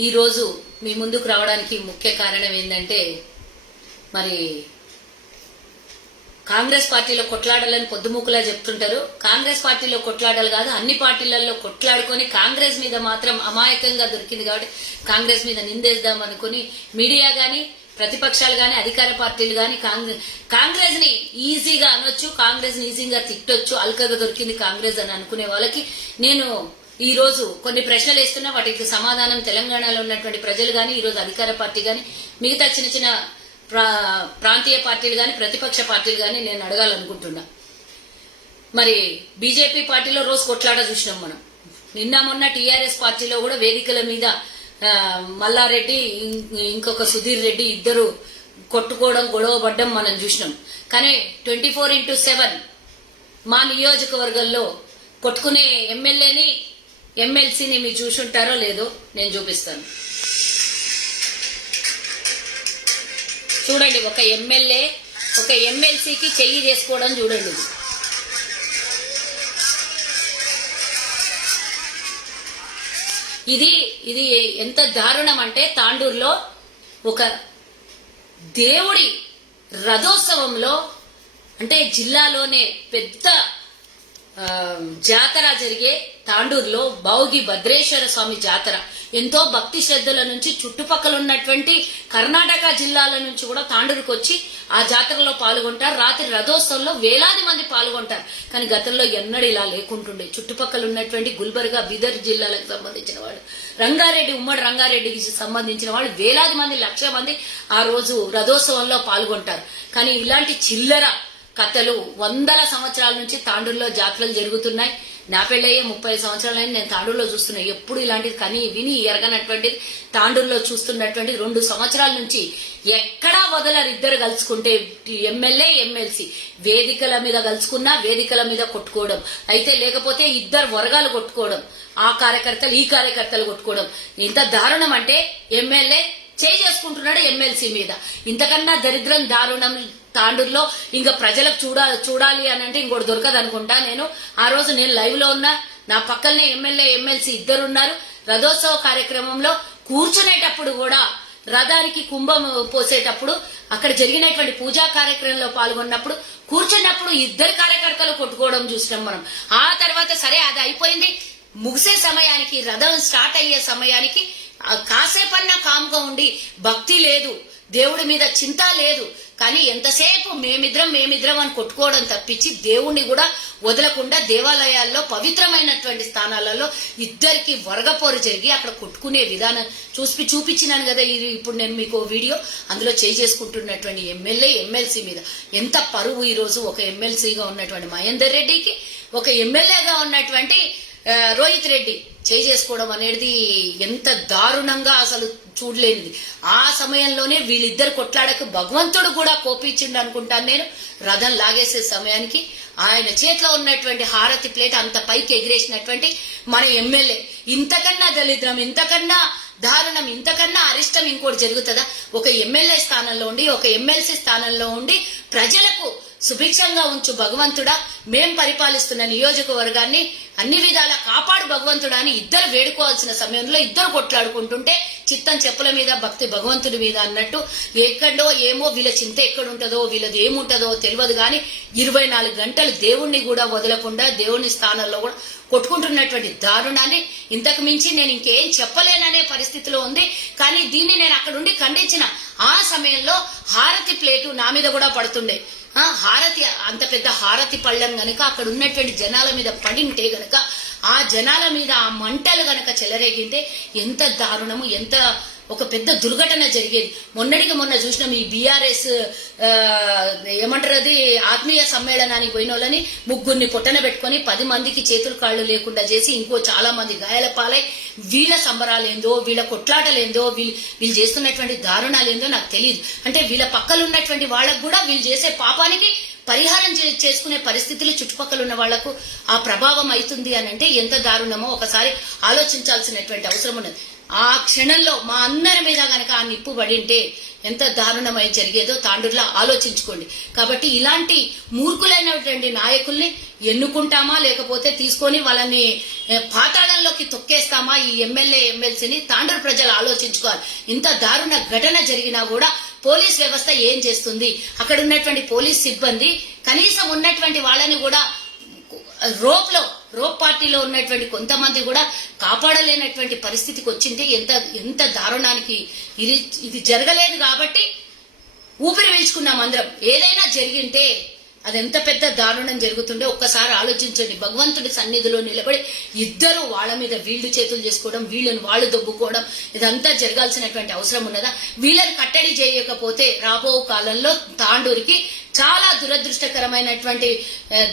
ఈరోజు మీ ముందుకు రావడానికి ముఖ్య కారణం ఏంటంటే మరి కాంగ్రెస్ పార్టీలో కొట్లాడాలని పొద్దుముకులా చెప్తుంటారు. కాంగ్రెస్ పార్టీలో కొట్లాడాలి కాదు, అన్ని పార్టీలలో కొట్లాడుకొని కాంగ్రెస్ మీద మాత్రం అమాయకంగా దొరికింది కాబట్టి కాంగ్రెస్ మీద నిందేద్దాం అనుకుని మీడియా గాని ప్రతిపక్షాలు గాని అధికార పార్టీలు గాని కాంగ్రెస్ ని ఈజీగా అనొచ్చు, కాంగ్రెస్ ని ఈజీగా తిట్టొచ్చు, అల్కగా దొరికింది కాంగ్రెస్ అని అనుకునే వాళ్ళకి నేను ఈ రోజు కొన్ని ప్రశ్నలు వేస్తున్నా. వాటికి సమాధానం తెలంగాణలో ఉన్నటువంటి ప్రజలు గాని, ఈ రోజు అధికార పార్టీ గాని, మిగతా చిన్న చిన్న ప్రాంతీయ పార్టీలు గాని ప్రతిపక్ష పార్టీలు గాని నేను అడగాలనుకుంటున్నా. మరి బీజేపీ పార్టీలో రోజు కొట్లాడ చూసినాం మనం. నిన్న మొన్న టీఆర్ఎస్ పార్టీలో కూడా వేదికల మీద మల్లారెడ్డి ఇంకొక సుధీర్ రెడ్డి ఇద్దరు కొట్టుకోవడం గొడవ పడ్డం మనం చూసినాం. కానీ 24/7 మా నియోజకవర్గంలో కొట్టుకునే ఎమ్మెల్యేని ఎమ్మెల్సీని మీరు చూసుంటారో లేదో నేను చూపిస్తాను. చూడండి, ఒక ఎమ్మెల్యే ఒక ఎమ్మెల్సీకి చెయ్యి చేసుకోవడం చూడండి. ఇది ఎంత దారుణం అంటే తాండూరులో ఒక దేవుడి రథోత్సవంలో, అంటే జిల్లాలోనే పెద్ద జాతర జరిగే తాండూరులో భౌగి భద్రేశ్వర స్వామి జాతర ఎంతో భక్తి శ్రద్ధల నుంచి చుట్టుపక్కల ఉన్నటువంటి కర్ణాటక జిల్లాల నుంచి కూడా తాండూరుకు వచ్చి ఆ జాతరలో పాల్గొంటారు. రాత్రి రథోత్సవంలో వేలాది మంది పాల్గొంటారు. కానీ గతంలో ఎన్నడూ ఇలా లేకుంటుండే. చుట్టుపక్కల ఉన్నటువంటి గుల్బర్గా, బిదర్ జిల్లాలకు సంబంధించిన వాళ్ళు, రంగారెడ్డి, ఉమ్మడి రంగారెడ్డికి సంబంధించిన వాళ్ళు వేలాది మంది, 1,00,000 మంది ఆ రోజు రథోత్సవంలో పాల్గొంటారు. కానీ ఇలాంటి చిల్లర కథలు వందల సంవత్సరాల నుంచి తాండూరులో జాతరలు జరుగుతున్నాయి. నా పెళ్ళయ్యే 30 సంవత్సరాలైంది, నేను తాండూరులో చూస్తున్నా. ఎప్పుడు ఇలాంటిది కని విని ఎరగనటువంటిది తాండూరులో చూస్తున్నటువంటి 2 సంవత్సరాల నుంచి ఎక్కడా వదలరు. ఇద్దరు కలుసుకుంటే ఎమ్మెల్యే ఎమ్మెల్సీ వేదికల మీద కలుసుకున్నా వేదికల మీద కొట్టుకోవడం, అయితే లేకపోతే ఇద్దరు వర్గాలు కొట్టుకోవడం, ఆ కార్యకర్తలు ఈ కార్యకర్తలు కొట్టుకోవడం. ఇంత దారుణం అంటే ఎమ్మెల్యే చేసుకుంటున్నాడు ఎమ్మెల్సీ మీద. ఇంతకన్నా దరిద్రం దారుణం తాండూరులో ఇంకా ప్రజలకు చూడాలి అని అంటే ఇంకోటి దొరకదు అనుకుంటా. ఆ రోజు నేను లైవ్ లో ఉన్నా, నా పక్కనే ఎమ్మెల్యే ఎమ్మెల్సీ ఇద్దరు ఉన్నారు. రథోత్సవ కార్యక్రమంలో కూర్చునేటప్పుడు కూడా, రథానికి కుంభం పోసేటప్పుడు అక్కడ జరిగినటువంటి పూజా కార్యక్రమంలో పాల్గొన్నప్పుడు కూర్చున్నప్పుడు ఇద్దరు కార్యకర్తలు కొట్టుకోవడం చూసినాం మనం. ఆ తర్వాత సరే అది అయిపోయింది, ముగిసే సమయానికి, రథం స్టార్ట్ అయ్యే సమయానికి కాసేపన్నా కామ్గా ఉండి, భక్తి లేదు, దేవుడి మీద చింత లేదు, కానీ ఎంతసేపు మేమిద్రం అని కొట్టుకోవడం తప్పించి దేవుణ్ణి కూడా వదలకుండా దేవాలయాల్లో పవిత్రమైనటువంటి స్థానాలలో ఇద్దరికి వరగపోరు జరిగి అక్కడ కొట్టుకునే విధానం చూపించినాను కదా. ఇప్పుడు నేను మీకు వీడియో అందులో చేసుకుంటున్నటువంటి ఎమ్మెల్యే ఎమ్మెల్సీ మీద ఎంత పరువు. ఈ రోజు ఒక ఎమ్మెల్సీగా ఉన్నటువంటి మహేందర్ రెడ్డికి, ఒక ఎమ్మెల్యేగా ఉన్నటువంటి రోహిత్ రెడ్డి చేసుకోవడం అనేది ఎంత దారుణంగా అసలు చూడలేనిది. ఆ సమయంలోనే వీళ్ళిద్దరు కొట్లాడక భగవంతుడు కూడా కోపించిండు అనుకుంటాను నేను. రథం లాగేసే సమయానికి ఆయన చేతిలో ఉన్నటువంటి హారతి ప్లేట్ అంత పైకి ఎగిరేసినటువంటి మన ఎమ్మెల్యే. ఇంతకన్నా దళిద్రం, ఇంతకన్నా దారుణం, ఇంతకన్నా అరిష్టం ఇంకోటి జరుగుతుందా? ఒక ఎమ్మెల్యే స్థానంలో ఉండి, ఒక ఎమ్మెల్సీ స్థానంలో ఉండి ప్రజలకు సుభిక్షంగా ఉంచు భగవంతుడా, మేం పరిపాలిస్తున్న నియోజకవర్గాన్ని అన్ని విధాలా కాపాడు భగవంతుడా అని ఇద్దరు వేడుకోవాల్సిన సమయంలో ఇద్దరు కొట్లాడుకుంటుంటే చిత్తం చెప్పుల మీద భక్తి భగవంతుడి మీద అన్నట్టు ఎక్కడో ఏమో వీళ్ళ చింత ఎక్కడుంటదో వీళ్ళది ఏముంటదో తెలియదు. కానీ 24 గంటలు దేవుణ్ణి కూడా వదలకుండా దేవుని స్థానంలో కూడా కొట్టుకుంటున్నటువంటి దారుణాన్ని ఇంతకు మించి నేను ఇంకేం చెప్పలేననే పరిస్థితిలో ఉంది. కానీ దీన్ని నేను అక్కడుండి ఖండించిన. ఆ సమయంలో హారతి ప్లేటు నా మీద కూడా పడుతుండే. హారతి, అంత పెద్ద హారతి పళ్ళం గనక అక్కడ ఉన్నటువంటి జనాల మీద పడింటే గనక, ఆ జనాల మీద ఆ మంటలు గనక చెలరేగింటే ఎంత దారుణము, ఎంత ఒక పెద్ద దుర్ఘటన జరిగేది. మొన్నటికి మొన్న చూసినాం ఈ బీఆర్ఎస్ ఏమంటారు అది ఆత్మీయ సమ్మేళనానికి పోయిన వాళ్ళని ముగ్గురిని పొట్టన పెట్టుకుని 10 మందికి చేతులు కాళ్ళు లేకుండా చేసి ఇంకో చాలా మంది గాయాల పాలై వీళ్ళ సంబరాలేందో, వీళ్ళ కొట్లాటలేందో, వీళ్ళు చేస్తున్నటువంటి దారుణాలేందో నాకు తెలియదు. అంటే వీళ్ళ పక్కన ఉన్నటువంటి వాళ్ళకు కూడా వీళ్ళు చేసే పాపానికి పరిహారం చేసుకునే పరిస్థితులు చుట్టుపక్కల ఉన్న వాళ్లకు ఆ ప్రభావం అవుతుంది అని అంటే ఎంత దారుణమో ఒకసారి ఆలోచించాల్సినటువంటి అవసరం ఉన్నది. ఆ క్షణంలో మా అందరి మీద గనక ఆ నిప్పు పడింటే ఎంత దారుణమై జరిగేదో తాండూరులో ఆలోచించుకోండి. కాబట్టి ఇలాంటి మూర్ఖులైనటువంటి నాయకుల్ని ఎన్నుకుంటామా లేకపోతే తీసుకొని వాళ్ళని పాతాళంలోకి తొక్కేస్తామా ఈ ఎమ్మెల్యే ఎమ్మెల్సీని తాండూరు ప్రజలు ఆలోచించుకోవాలి. ఇంత దారుణ ఘటన జరిగినా కూడా పోలీస్ వ్యవస్థ ఏం చేస్తుంది? అక్కడ ఉన్నటువంటి పోలీస్ సిబ్బంది కనీసం ఉన్నటువంటి వాళ్ళని కూడా రోప్ పార్టీలో ఉన్నటువంటి కొంతమంది కూడా కాపాడలేనటువంటి పరిస్థితికి వచ్చింటే ఎంత దారుణానికి ఇది జరగలేదు కాబట్టి ఊపిరి పీల్చుకున్నాం అందరం. ఏదైనా జరిగింటే అది ఎంత పెద్ద దారుణం జరుగుతుండే ఒక్కసారి ఆలోచించండి. భగవంతుడి సన్నిధిలో నిలబడి ఇద్దరు వాళ్ళ మీద వీళ్ళు చేతులు చేసుకోవడం, వీళ్ళని వాళ్ళు దొబ్బుకోవడం, ఇదంతా జరగాల్సినటువంటి అవసరం ఉన్నదా? వీళ్ళని కట్టడి చేయకపోతే రాబో కాలంలో తాండూరుకి చాలా దురదృష్టకరమైనటువంటి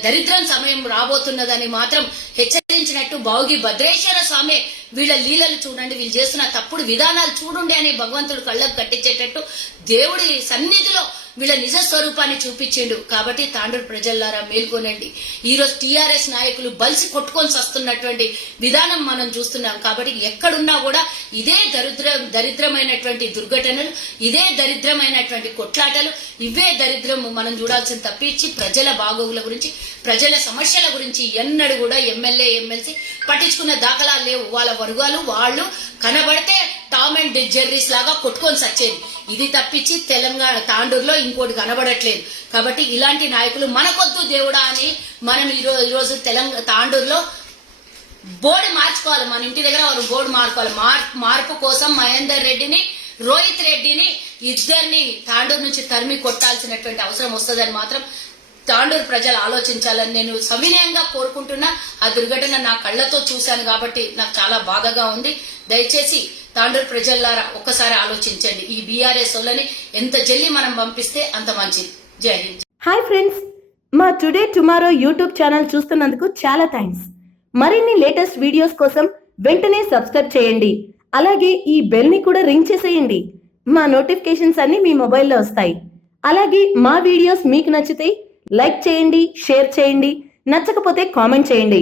దరిద్రం సమయం రాబోతున్నదని మాత్రం హెచ్చరించినట్టు భౌగి భద్రేశ్వర స్వామి వీళ్ళ లీలలు చూడండి, వీళ్ళు చేస్తున్న తప్పుడు విధానాలు చూడండి అని భగవంతుడు కళ్ళకు కట్టించేటట్టు దేవుడి సన్నిధిలో వీళ్ళ నిజ స్వరూపాన్ని చూపించిండు. కాబట్టి తాండూరు ప్రజల్లారా మేల్కొనండి. ఈ రోజు టీఆర్ఎస్ నాయకులు బలిసి కొట్టుకొని వస్తున్నటువంటి విధానం మనం చూస్తున్నాం. కాబట్టి ఎక్కడున్నా కూడా ఇదే దరిద్రమైనటువంటి దుర్ఘటనలు, ఇదే దరిద్రమైనటువంటి కొట్లాటలు, ఇవే దరిద్రం మనం చూడాల్సిన తప్పించి ప్రజల బాగోగుల గురించి, ప్రజల సమస్యల గురించి ఎన్నడూ కూడా ఎమ్మెల్యే ఎమ్మెల్సీ పట్టించుకున్న దాఖలాలు లేవు. వాళ్ళ వర్గాలు వాళ్ళు కనబడితే టామ్ అండ్ జెర్రీస్ లాగా కొట్టుకొని సచ్చేది. ఇది తప్పించి తెలంగాణ తాండూరులో ఇంకోటి కనబడట్లేదు. కాబట్టి ఇలాంటి నాయకులు మనకొద్దు దేవుడా అని మనం ఈరోజు తాండూరులో బోర్డు మార్చుకోవాలి. మన ఇంటి దగ్గర వాళ్ళు బోర్డు మార్చుకోవాలి. మార్పు కోసం మహేందర్ రెడ్డిని, రోహిత్ రెడ్డిని ఇద్దరిని తాండూరు నుంచి తరిమి కొట్టాల్సినటువంటి అవసరం వస్తుందని మాత్రం తాండూరు ప్రజలు ఆలోచించాలని నేను సవినయంగా కోరుకుంటున్నా. ఆ దుర్ఘటన నా కళ్లతో చూశాను కాబట్టి నాకు చాలా బాధగా ఉంది. దయచేసి తాండూరు ప్రజల్లారా ఒక్కసారి ఆలోచించండి. ఈ బీఆర్ఎస్ వాళ్ళని ఎంత జల్లి మనం పంపిస్తే అంత మంచిది. జై హింద్. హాయ్ ఫ్రెండ్స్, మా టుడే టుమారో యూట్యూబ్ ఛానల్ చూస్తున్నందుకు చాలా థ్యాంక్స్. మరిన్ని లేటెస్ట్ వీడియోస్ కోసం వెంటనే సబ్స్క్రైబ్ చేయండి. అలాగే ఈ బెల్ ని కూడా రింగ్ చేసేయండి. మా నోటిఫికేషన్స్ అన్ని మీ మొబైల్లో వస్తాయి. అలాగే మా వీడియోస్ మీకు నచ్చితే లైక్ చేయండి, షేర్ చేయండి, నచ్చకపోతే కామెంట్ చేయండి.